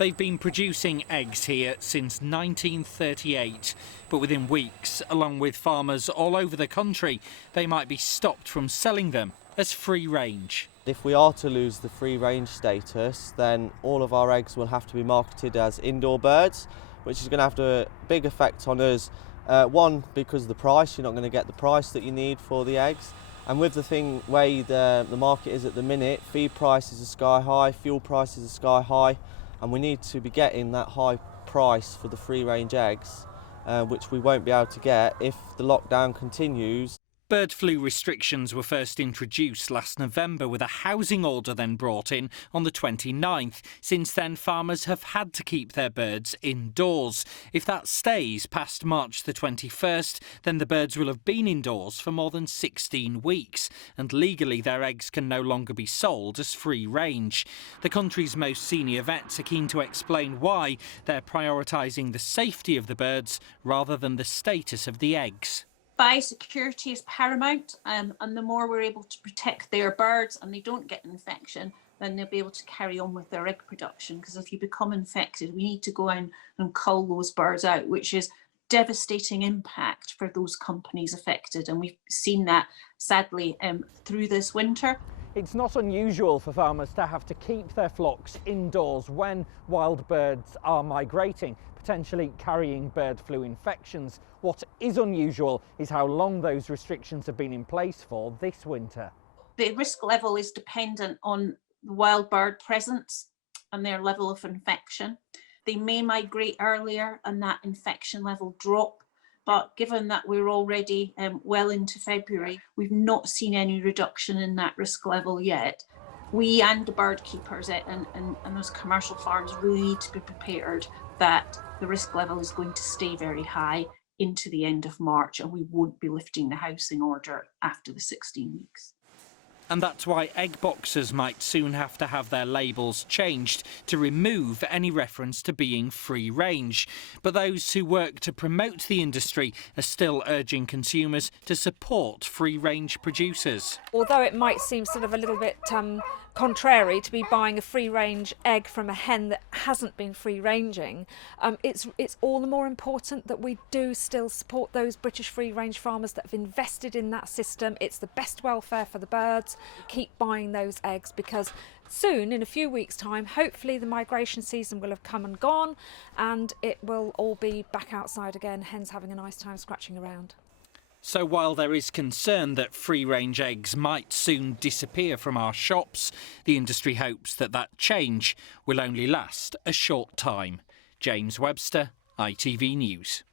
They've been producing eggs here since 1938, but within weeks, along with farmers all over the country, they might be stopped from selling them as free range. If we are to lose the free range status, then all of our eggs will have to be marketed as indoor birds, which is going to have a big effect on us. One, because of the price, you're not going to get the price that you need for the eggs. And with the way the market is at the minute, feed prices are sky high, fuel prices are sky high, and we need to be getting that high price for the free range eggs, which we won't be able to get if the lockdown continues. Bird flu restrictions were first introduced last November, with a housing order then brought in on the 29th. Since then, farmers have had to keep their birds indoors. If that stays past March the 21st, then the birds will have been indoors for more than 16 weeks, and legally their eggs can no longer be sold as free range. The country's most senior vets are keen to explain why they're prioritising the safety of the birds rather than the status of the eggs. Biosecurity is paramount, and the more we're able to protect their birds and they don't get an infection, then they'll be able to carry on with their egg production. Because if you become infected, we need to go in and cull those birds out, which is devastating impact for those companies affected. And we've seen that, sadly, through this winter. It's not unusual for farmers to have to keep their flocks indoors when wild birds are migrating, potentially carrying bird flu infections. What is unusual is how long those restrictions have been in place for this winter. The risk level is dependent on the wild bird presence and their level of infection. They may migrate earlier and that infection level drop, but given that we're already well into February, we've not seen any reduction in that risk level yet. We and the bird keepers and those commercial farms really need to be prepared that the risk level is going to stay very high into the end of March, and we won't be lifting the housing order after the 16 weeks. And that's why egg boxes might soon have to have their labels changed to remove any reference to being free range. But those who work to promote the industry are still urging consumers to support free range producers. Although it might seem sort of a little bit contrary to be buying a free range egg from a hen that hasn't been free ranging, it's all the more important that we do still support those British free range farmers that have invested in that system. It's the best welfare for the birds. Keep buying those eggs, because soon, in a few weeks' time, hopefully the migration season will have come and gone and it will all be back outside again, hens having a nice time scratching around. So while there is concern that free-range eggs might soon disappear from our shops, the industry hopes that that change will only last a short time. James Webster, ITV News.